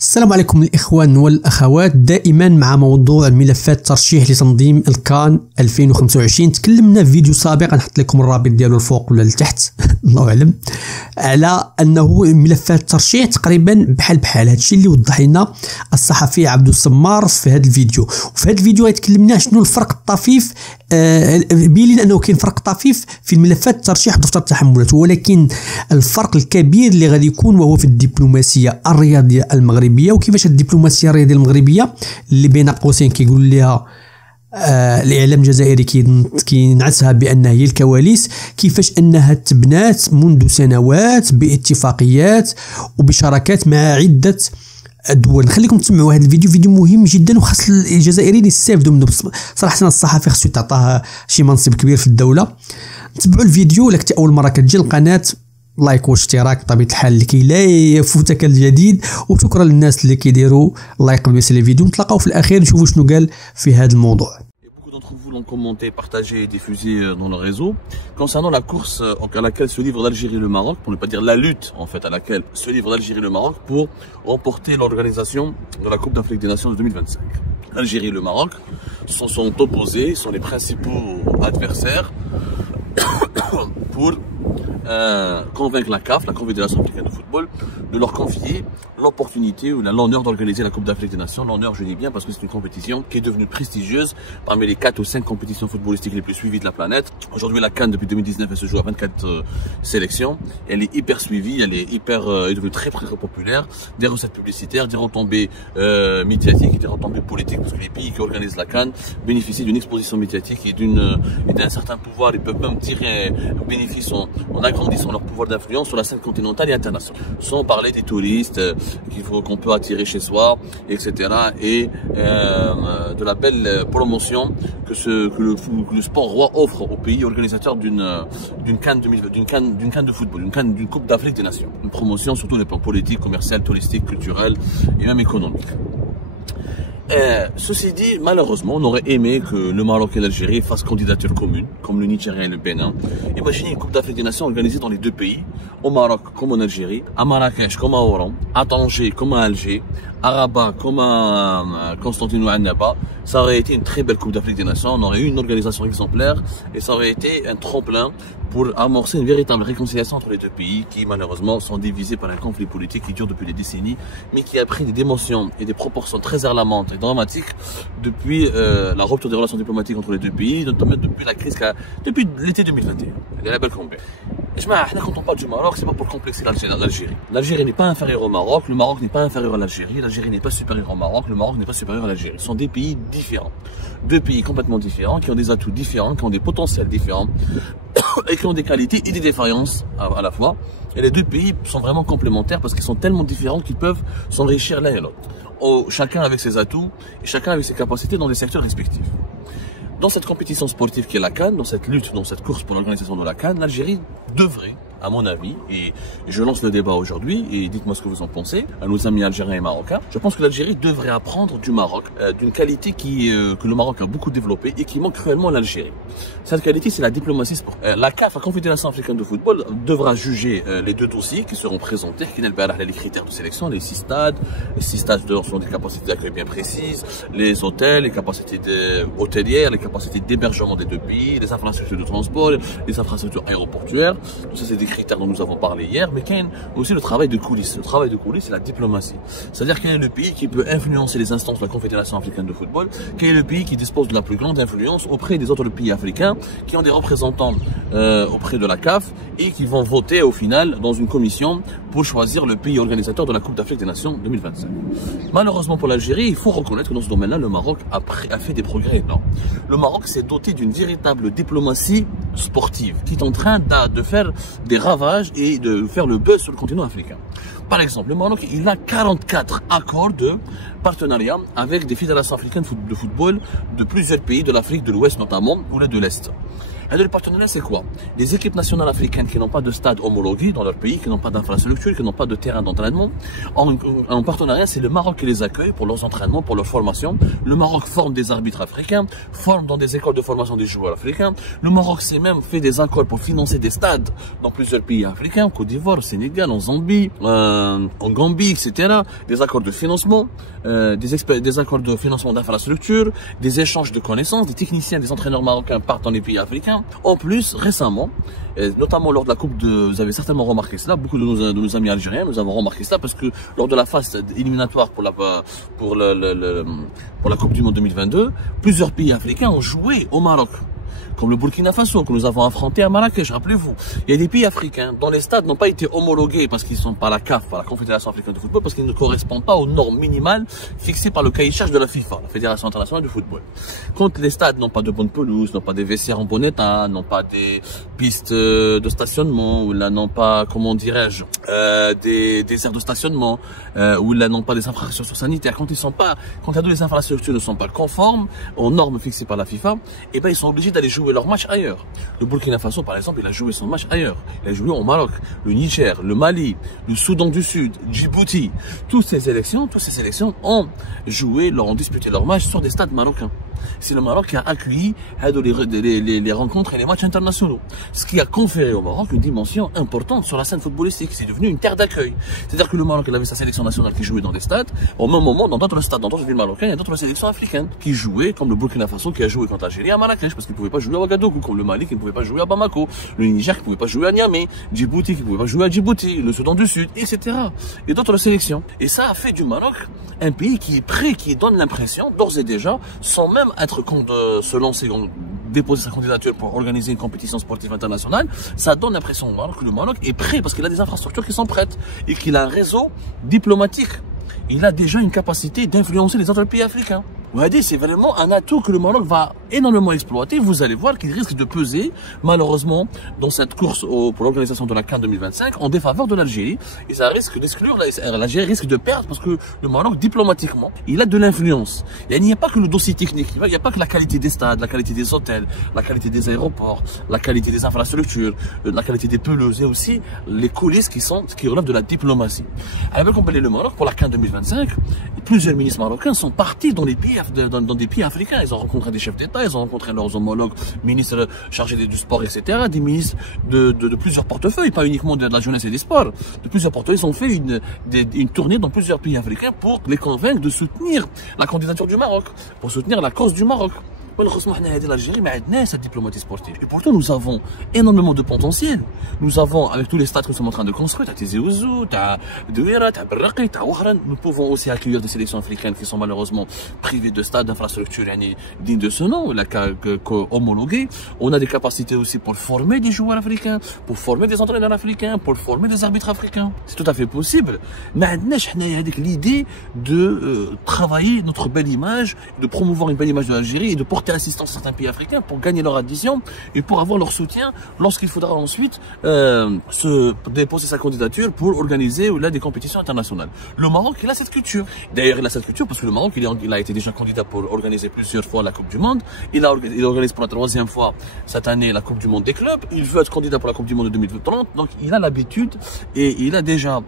السلام عليكم الإخوان والأخوات. دائما مع موضوع ملفات ترشيح لتنظيم الكان 2025. تكلمنا في فيديو سابق، نحط لكم الرابط ديالو الفوق ولا لتحت الله أعلم، على أنه ملفات ترشيح تقريبا بحال هادشي اللي وضح لنا الصحفي عبد السمار في هذا الفيديو. وفي هذا الفيديو غيتكلمنا شنو الفرق الطفيف، بين أنه كاين فرق طفيف في الملفات الترشيح ودفتر التحملات، ولكن الفرق الكبير اللي غادي يكون وهو في الدبلوماسية الرياضية المغربية، وكيفاش الدبلوماسية الرياضية المغربية اللي بين قوسين كيقول لها الإعلام الجزائري كينعسها بأنها هي الكواليس، كيفاش أنها تبنات منذ سنوات باتفاقيات وبشراكات مع عدة دول. نخليكم تسمعوا هذا الفيديو، فيديو مهم جدا وخاص الجزائريين يستافدوا منه. صراحة الصحفي خصو يتعطاه شي منصب كبير في الدولة. تبعوا الفيديو. لك أول مرة كتجي القناة، لايك واشتراك بطبيعة الحال لكي لا يفوتك الجديد، وشكرا للناس اللي كيديروا لايك قبل ما يسالي الفيديو. نتلاقاو في الأخير نشوفوا شنو قال في هذا الموضوع. Beaucoup d'entre vous l'ont commenté, partagé et diffusé dans le réseau. Concernant la course à laquelle se livrent l'Algérie et le Maroc, pour ne pas dire la lutte en fait à laquelle se livrent l'Algérie et le Maroc pour remporter l'organisation de la Coupe d'Afrique des Nations de 2025. L'Algérie et le Maroc se sont opposés, sont les principaux adversaires pour convaincre la CAF, la Confédération africaine de football, de leur confier l'opportunité ou l'honneur d'organiser la Coupe d'Afrique des Nations. L'honneur, je dis bien, parce que c'est une compétition qui est devenue prestigieuse parmi les 4 ou 5 compétitions footballistiques les plus suivies de la planète. Aujourd'hui, la CAN, depuis 2019, elle se joue à 24 sélections. Elle est hyper suivie, elle est devenue très populaire. Des recettes publicitaires, des retombées médiatiques et des retombées politiques, parce que les pays qui organisent la CAN bénéficient d'une exposition médiatique et d'un certain pouvoir. Ils peuvent même tirer un bénéfice en agrandissant leur pouvoir d'influence sur la scène continentale et internationale. Sans parler des touristes qu'on peut attirer chez soi, etc. Et de la belle promotion que le sport roi offre aux pays organisateurs d'une CAN de football, d'une Coupe d'Afrique des Nations. Une promotion surtout les plans politiques, commercial, touristique, culturel et même économique. Ceci dit, malheureusement, on aurait aimé que le Maroc et l'Algérie fassent candidature commune, comme le Nigeria et le Bénin. Imaginez une Coupe d'Afrique des Nations organisée dans les deux pays, au Maroc comme en Algérie, à Marrakech comme à Oran, à Tanger comme à Alger, à Rabat comme à Constantine ou à Annaba. Ça aurait été une très belle Coupe d'Afrique des Nations, on aurait eu une organisation exemplaire et ça aurait été un tremplin pour amorcer une véritable réconciliation entre les deux pays qui malheureusement sont divisés par un conflit politique qui dure depuis des décennies, mais qui a pris des dimensions et des proportions très alarmantes et dramatiques depuis la rupture des relations diplomatiques entre les deux pays, notamment depuis la crise, depuis l'été 2021. Quand on parle du Maroc, c'est pas pour complexer l'Algérie. L'Algérie n'est pas inférieure au Maroc, le Maroc n'est pas inférieur à l'Algérie, l'Algérie n'est pas supérieure au Maroc, le Maroc n'est pas supérieur à l'Algérie. Ce sont des pays différents. Deux pays complètement différents, qui ont des atouts différents, qui ont des potentiels différents, et qui ont des qualités et des défaillances à la fois. Et les deux pays sont vraiment complémentaires parce qu'ils sont tellement différents qu'ils peuvent s'enrichir l'un et l'autre. Chacun avec ses atouts et chacun avec ses capacités dans des secteurs respectifs. Dans cette compétition sportive qui est la CAN, dans cette lutte, dans cette course pour l'organisation de la CAN, l'Algérie devrait, à mon avis, et je lance le débat aujourd'hui, et dites-moi ce que vous en pensez, à nos amis algériens et marocains, je pense que l'Algérie devrait apprendre du Maroc, d'une qualité que le Maroc a beaucoup développée et qui manque cruellement à l'Algérie. Cette qualité, c'est la diplomatie sportive. La CAF, la Confédération africaine de football, devra juger les deux dossiers qui seront présentés, qui n'est pas les critères de sélection, les 6 stades. Les 6 stades sont des capacités d'accueil bien précises, les hôtels, les capacités hôtelières, les capacités d'hébergement des deux pays, les infrastructures de transport, les infrastructures aéroportuaires. Tout ça, c'est des critères dont nous avons parlé hier, mais qu'il y a aussi le travail de coulisses. Le travail de coulisses, c'est la diplomatie. C'est-à-dire quel est le pays qui peut influencer les instances de la Confédération africaine de football, quel est le pays qui dispose de la plus grande influence auprès des autres pays africains, qui ont des représentants auprès de la CAF et qui vont voter au final dans une commission pour choisir le pays organisateur de la Coupe d'Afrique des Nations 2025. Malheureusement pour l'Algérie, il faut reconnaître que dans ce domaine-là, le Maroc a fait des progrès énormes. Le Maroc s'est doté d'une véritable diplomatie sportive qui est en train de faire des ravages et de faire le buzz sur le continent africain. Par exemple, le Maroc, il a 44 accords de partenariat avec des fédérations africaines de football de plusieurs pays de l'Afrique de l'Ouest notamment ou de l'Est. Le partenariat, c'est quoi? Les équipes nationales africaines qui n'ont pas de stade homologué dans leur pays, qui n'ont pas d'infrastructure, qui n'ont pas de terrain d'entraînement, en partenariat, c'est le Maroc qui les accueille pour leurs entraînements, pour leur formation. Le Maroc forme des arbitres africains, forme dans des écoles de formation des joueurs africains. Le Maroc s'est même fait des accords pour financer des stades dans plusieurs pays africains, Côte d'Ivoire, au Sénégal, en Zambie, en Gambie, etc. Des accords de financement, des accords de financement d'infrastructures, des échanges de connaissances, des techniciens, des entraîneurs marocains partent dans les pays africains. En plus, récemment, notamment lors de la Coupe vous avez certainement remarqué cela, beaucoup de nos amis algériens, nous avons remarqué cela parce que lors de la phase éliminatoire pour la Coupe du Monde 2022, plusieurs pays africains ont joué au Maroc. Comme le Burkina Faso, que nous avons affronté à Marrakech, rappelez-vous. Il y a des pays africains dont les stades n'ont pas été homologués parce qu'ils sont par la CAF, par la Confédération africaine de football, parce qu'ils ne correspondent pas aux normes minimales fixées par le cahier de charge de la FIFA, la Fédération internationale du football. Quand les stades n'ont pas de bonne pelouse, n'ont pas des vestiaires en bon état, n'ont pas des pistes de stationnement, ou là n'ont pas, comment dirais-je, des aires de stationnement, ou là n'ont pas des infrastructures sanitaires, quand les infrastructures ne sont pas conformes aux normes fixées par la FIFA, eh ben ils sont obligés d'aller jouer leur match ailleurs. Le Burkina Faso, par exemple, il a joué son match ailleurs. Il a joué au Maroc, le Niger, le Mali, le Soudan du Sud, Djibouti. Toutes ces sélections ont joué, ont disputé leur match sur des stades marocains. C'est le Maroc qui a accueilli les rencontres et les matchs internationaux. Ce qui a conféré au Maroc une dimension importante sur la scène footballistique. C'est devenu une terre d'accueil. C'est-à-dire que le Maroc, il avait sa sélection nationale qui jouait dans des stades. Au même moment, dans d'autres stades, dans d'autres villes marocaines, il y a d'autres sélections africaines qui jouaient, comme le Burkina Faso qui a joué contre l'Algérie à Marrakech parce qu'il ne pouvait pas jouer à Ouagadougou, comme le Mali qui ne pouvait pas jouer à Bamako, le Niger qui ne pouvait pas jouer à Niamey, Djibouti qui ne pouvait pas jouer à Djibouti, le Soudan du Sud, etc. Et d'autres sélections. Et ça a fait du Maroc un pays qui est prêt, qui donne l'impression, d'ores et déjà, sans même être se lancer, déposer sa candidature pour organiser une compétition sportive internationale, ça donne l'impression au Maroc que le Maroc est prêt parce qu'il a des infrastructures qui sont prêtes et qu'il a un réseau diplomatique. Il a déjà une capacité d'influencer les autres pays africains. C'est vraiment un atout que le Maroc va énormément exploiter. Vous allez voir qu'il risque de peser, malheureusement, dans cette course pour l'organisation de la CAN 2025 en défaveur de l'Algérie. Et ça risque d'exclure, l'Algérie risque de perdre parce que le Maroc, diplomatiquement, il a de l'influence. Il n'y a pas que le dossier technique, il n'y a pas que la qualité des stades, la qualité des hôtels, la qualité des aéroports, la qualité des infrastructures, la qualité des peleuses et aussi les coulisses qui relèvent de la diplomatie. Avec le Maroc, pour la CAN 2025, plusieurs ministres marocains sont partis dans des pays africains. Ils ont rencontré des chefs d'État, ils ont rencontré leurs homologues, ministres chargés du sport, etc., des ministres de plusieurs portefeuilles, pas uniquement de la jeunesse et des sports, de plusieurs portefeuilles. Ils ont fait une tournée dans plusieurs pays africains pour les convaincre de soutenir la candidature du Maroc, pour soutenir la cause du Maroc. Malheureusement, l'Algérie n'a cette diplomatie sportive. Et pourtant, nous avons énormément de potentiel. Nous avons, avec tous les stades que nous sommes en train de construire, t'as Tizi Ouzou, t'as Douira, t'as Berraqi, t'as Ouahran, nous pouvons aussi accueillir des sélections africaines qui sont malheureusement privées de stades, d'infrastructures dignes de ce nom, homologuées. On a des capacités aussi pour former des joueurs africains, pour former des entraîneurs africains, pour former des arbitres africains. C'est tout à fait possible. Mais avec l'idée de travailler notre belle image, de promouvoir une belle image de l'Algérie et de porter assistance à certains pays africains pour gagner leur adhésion et pour avoir leur soutien lorsqu'il faudra ensuite se déposer sa candidature pour organiser des compétitions internationales. Le Maroc, il a cette culture. D'ailleurs, il a cette culture parce que le Maroc, il a été déjà candidat pour organiser plusieurs fois la Coupe du Monde. Il organise pour la 3e fois cette année la Coupe du Monde des clubs. Il veut être candidat pour la Coupe du Monde de 2030. Donc, il a l'habitude et il a déjà,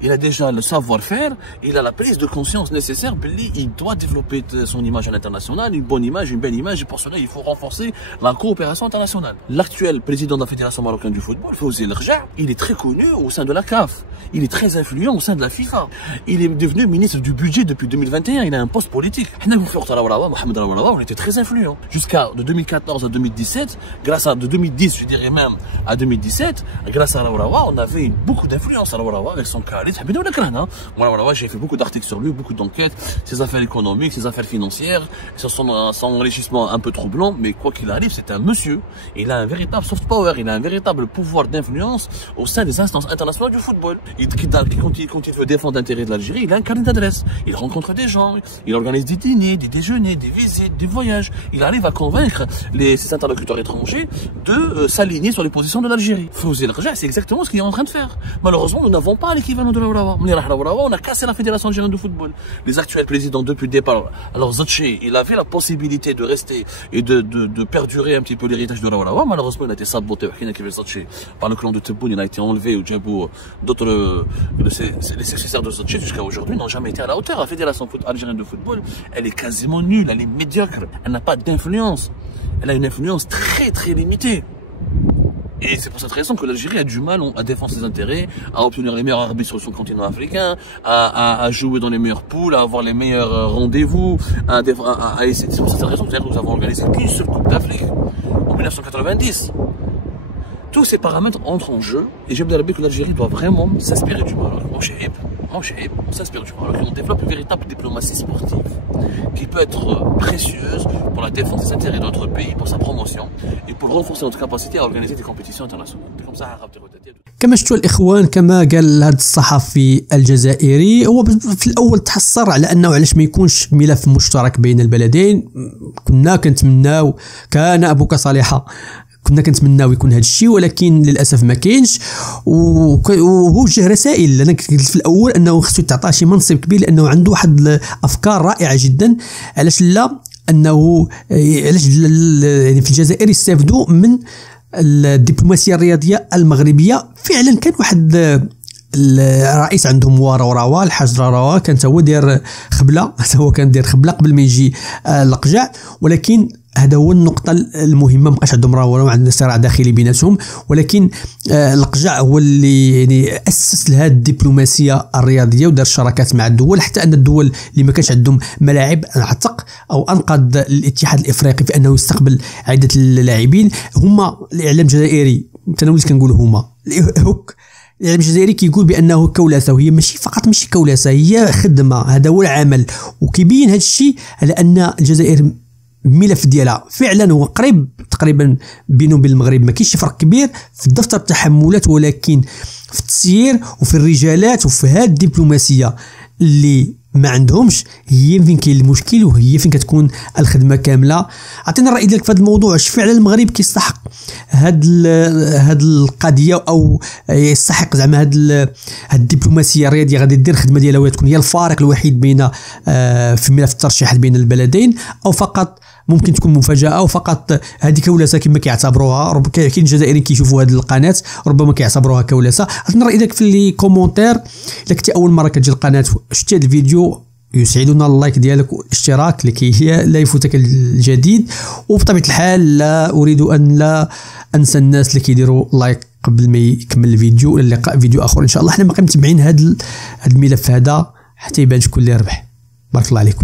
il a déjà le savoir-faire, il a la prise de conscience nécessaire, il doit développer son image à l'international, une bonne image, une belle image, et pour cela, il faut renforcer la coopération internationale. L'actuel président de la Fédération marocaine du football, Fawzi El Rja, il est très connu au sein de la CAF, il est très influent au sein de la FIFA, il est devenu ministre du budget depuis 2021, il a un poste politique. On était très influent. Jusqu'à de 2014 à 2017, de 2010, je dirais même, à 2017, grâce à Raourawa, on avait beaucoup d'influence à Raourawa avec son carré. J'ai fait beaucoup d'articles sur lui, beaucoup d'enquêtes, ses affaires économiques, ses affaires financières, sur son enrichissement un peu troublant, mais quoi qu'il arrive, c'est un monsieur. Il a un véritable soft power, il a un véritable pouvoir d'influence au sein des instances internationales du football. Quand il veut défendre l'intérêt de l'Algérie, il a un carnet d'adresse. Il rencontre des gens, il organise des dîners, des déjeuners, des visites, des voyages. Il arrive à convaincre ses interlocuteurs étrangers de s'aligner sur les positions de l'Algérie. Fawzi El Rja, c'est exactement ce qu'il est en train de faire. Malheureusement, nous n'avons pas l'équivalent de Raourawa. On a cassé la Fédération algérienne de football. Les actuels présidents depuis le départ, alors Zotché, il avait la possibilité de rester et de perdurer un petit peu l'héritage de Rawa. Malheureusement, il a été saboté par le clan de Tebboune, il a été enlevé au Djabou. D'autres, les successeurs de Sotché jusqu'à aujourd'hui n'ont jamais été à la hauteur. La fédération algérienne de football, elle est quasiment nulle, elle est médiocre, elle n'a pas d'influence. Elle a une influence très très limitée. Et c'est pour cette raison que l'Algérie a du mal à défendre ses intérêts, à obtenir les meilleurs arbitres sur son continent africain, à jouer dans les meilleures poules, à avoir les meilleurs rendez-vous, à essayer. C'est pour cette raison que nous avons organisé qu'une seule Coupe d'Afrique en 1990. Tous ces paramètres entrent en jeu et j'aime dire que l'Algérie doit vraiment s'inspirer du Maroc. On s'inspire du Maroc et on développe une véritable diplomatie sportive qui peut être précieuse pour la défense des intérêts de notre pays, pour sa promotion et pour renforcer notre capacité à organiser des compétitions internationales. Comme ça, كما شفتوا الإخوان، كما قال هذا الصحفي الجزائري، هو في الأول تحسر على أنه علاش ما يكونش ملف مشترك بين البلدين. كنتمناو، كان أبوك صالحة، كنا كنتمناو يكون هذا الشيء، ولكن للاسف ما كاينش. وهو وجه رسائل. انا قلت في الاول انه خصو يتعطى شي منصب كبير لانه عنده واحد الافكار رائعه جدا. علاش لا؟ انه علاش يعني في الجزائر يستافدوا من الدبلوماسيه الرياضيه المغربيه. فعلا كان واحد الرئيس عندهم روا الحاج روا، كان هو داير خبله، هو كان داير خبله قبل ما يجي القجع. ولكن هذا هو النقطة المهمة، مابقاش عندهم راه عندنا صراع داخلي بيناتهم. ولكن القجع هو اللي يعني أسس لهذه الدبلوماسية الرياضية ودار شراكات مع الدول، حتى أن الدول اللي ما كانش عندهم ملاعب اعتق أو أنقذ الاتحاد الإفريقي في أنه يستقبل عدة اللاعبين. هما الإعلام الجزائري، أنا وليت كنقول هما هوك الإعلام الجزائري كيقول بأنه كولاسة، وهي ماشي كولاسة، هي خدمة، هذا هو العمل. وكيبين هذا الشيء على أن الجزائر الملف ديالها فعلا هو قريب تقريبا بينه وبين المغرب، ما كاينش فرق كبير في الدفتر التحملات، ولكن في التسيير وفي الرجالات وفي هذه الدبلوماسيه اللي ما عندهمش، هي فين كاين المشكل وهي فين كتكون الخدمه كامله. عطينا الراي ديالك في هذا الموضوع، واش فعلا المغرب كيستحق هاد القضيه، او يستحق زعما هاد الدبلوماسيه الرياضيه غادي دير الخدمه ديالها وتكون هي الفارق الوحيد بين في ملف الترشيح بين البلدين، او فقط ممكن تكون مفاجاه، وفقط هذه كولاسه كما كيعتبروها. كاين الجزائريين كيشوفوا هذه القناه ربما كيعتبروها كولاسه. عطينا الراي ديالك في لي كومونتير. الا كنتي اول مره كتجي القناه شتي هذا الفيديو، يسعدنا اللايك ديالك والاشتراك لكي لا يفوتك الجديد. وبطبيعه الحال لا اريد ان لا انسى الناس اللي كيديروا لايك قبل ما يكمل الفيديو. الى اللقاء فيديو اخر ان شاء الله. حنا باقي متبعين هذا الملف هذا حتى يبان شكون اللي ربح. بارك الله عليكم.